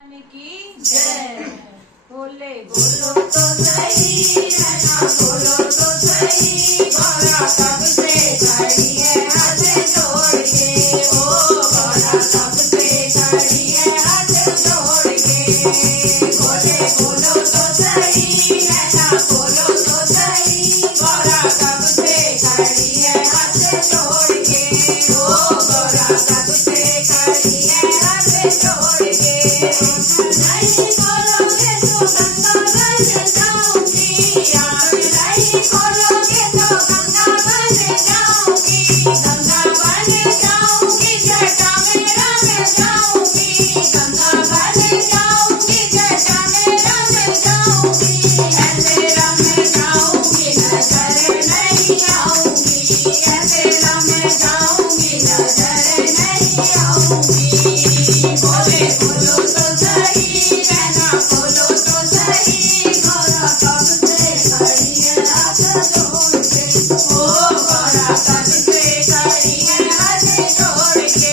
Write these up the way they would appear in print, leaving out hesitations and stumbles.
की जय। बोले बोलो तो सही, नैना बोलो तो सही, गौरा कब से खड़ी है हाथ जोड़ के, ओ गौरा कब से खड़ी है हाथ जोड़ के। बोले बोलो तो सही, नैना बोलो तो सही, गौरा कब से खड़ी है हाथ जोड़ के, ओ गौरा कब से खड़ी है हाथ जोड़ के। नहीं बोलोगे तो गंगा बन जाऊंगी, आप नहीं बोलोगे तो गंगा बन जाऊंगी, गंगा बन जाऊंगी, जटा में रंग जाऊंगी, गंगा बन जाऊंगी, जटा में रंग जाऊंगी, ऐसे रंग जाऊंगी नजर नहीं आऊंगी, ऐसे रंग जाऊंगी नजर नहीं आऊंगी। बोले बोलो तो सही, नैना बोलो तो सही, गौरा कब से खड़ी है हाथ जोड़ के, ओ गौरा कब से खड़ी है हाथ जोड़ के।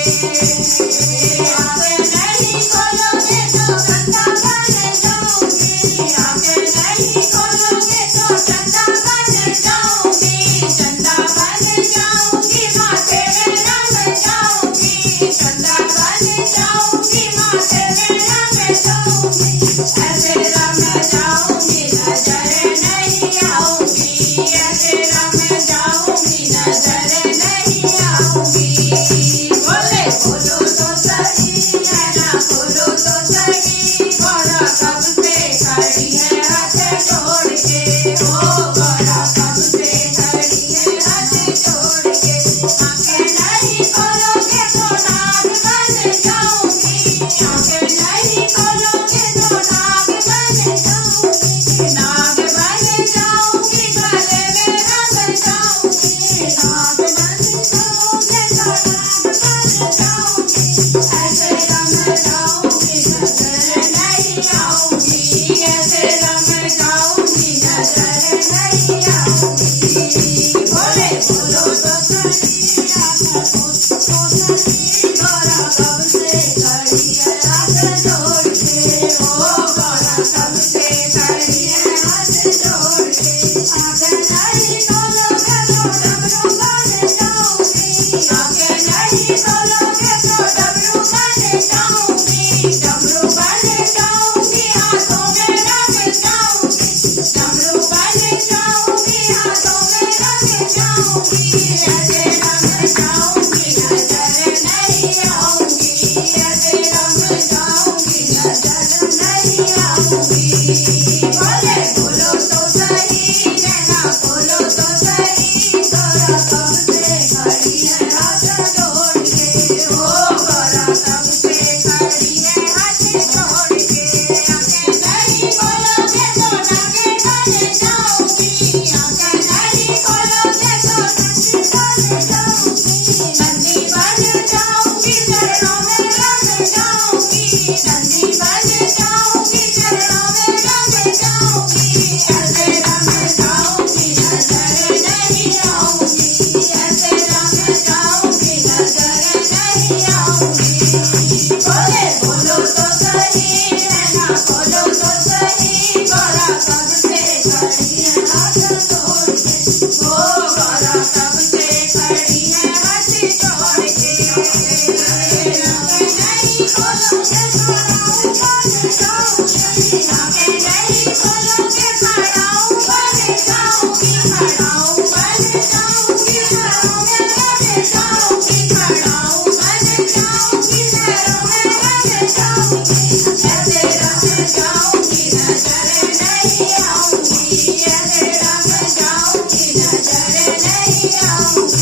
आगे नहीं खोलोगे तो गंगा बन जाऊंगी, आगे नहीं खोलोगे तो चंदा बन जाऊंगी, चंदा बन जाऊंगी, माथे में रंग जाऊंगी, चंदा बन जाऊंगी, माथे में रंग जाऊंगी, ऐसे रंग जाऊंगी नजर नहीं आऊंगी, ऐसे रंग जाऊंगी नजर नहीं आऊंगी। बोले बोलो तो सही, नैना बोलो तो सही, गौरा कब से खड़ी है हाथ जोड़ के, ओ गौरा कब से खड़ी है हाथ जोड़ के। आंखें नहीं खोलोगे तो नाग बन जाऊंगी, आंखें नहीं खोलोगे तो नाग बन जाऊंगी, नाग बन जाऊंगी, गले में रंग जाऊंगी, नाग बन जाऊंगी तो नाग बन जाऊंगी, ऐसे रंग जाऊंगी नजर नहीं आऊंगी, ऐसे रंग जाऊंगी नजर नहीं आऊंगी। बोले बोलो तो सही, नैना बोलो तो सही, गौरा कब से खड़ी है हाथ जोड़ के, ओ गौरा कब से खड़ी है हाथ जोड़ के। आगे नहीं खोलोगे तो डमरू बन जाऊंगी, आगे नहीं खोलोगे तो डमरू बन जाऊंगी, डमरू बन जाऊंगी, हाथों में रंग जाऊंगी, डमरू बन जाऊंगी, हाथों में रंग जाऊंगी, ऐसे रंग जाऊंगी नजर नहीं आऊंगी, ऐसे रंग जाऊंगी नजर नहीं आऊंगी। बोले बोलो तो सही, नैना बोलो तो सही, गौरा कब से खड़ी है हाथ जोड़ के, ओ गौरा कब से खड़ी है हाथ जोड़ के। आंखें नहीं खोलोगे तो नागे बन जाऊंगी, आंखें नहीं खोलोगे तो नंदी बन जाऊंगी, नंदी बन जाऊंगी, चरणों में रंग जाऊंगी, नंदी बन जाऊंगी, चरणों में रंग जाऊंगी, ऐसे रंग जाऊंगी नजर नहीं आऊंगी, ऐसे रंग जाऊंगी नजर नहीं आऊंगी। बोले बोलो तो सही, नैना बोलो तो सही, गौरा कब से खड़ी है हाथ जोड़ के, ओ गौरा कब से खड़ी है हाथ जोड़ के। आंखें नहीं खोलोगे तो राहु बन जाऊंगी, आंखें नहीं खोलोगे खड़ाऊ बन जाऊंगी, खड़ाऊ बन जाऊंगी, पैरों में लग जाऊंगी, खड़ाऊ बन जाऊंगी, पैरों में लग जाऊंगी, ऐसे रंग जाऊंगी नजर नहीं आऊंगी, ऐसे रंग जाऊंगी नजर नहीं आऊंगी।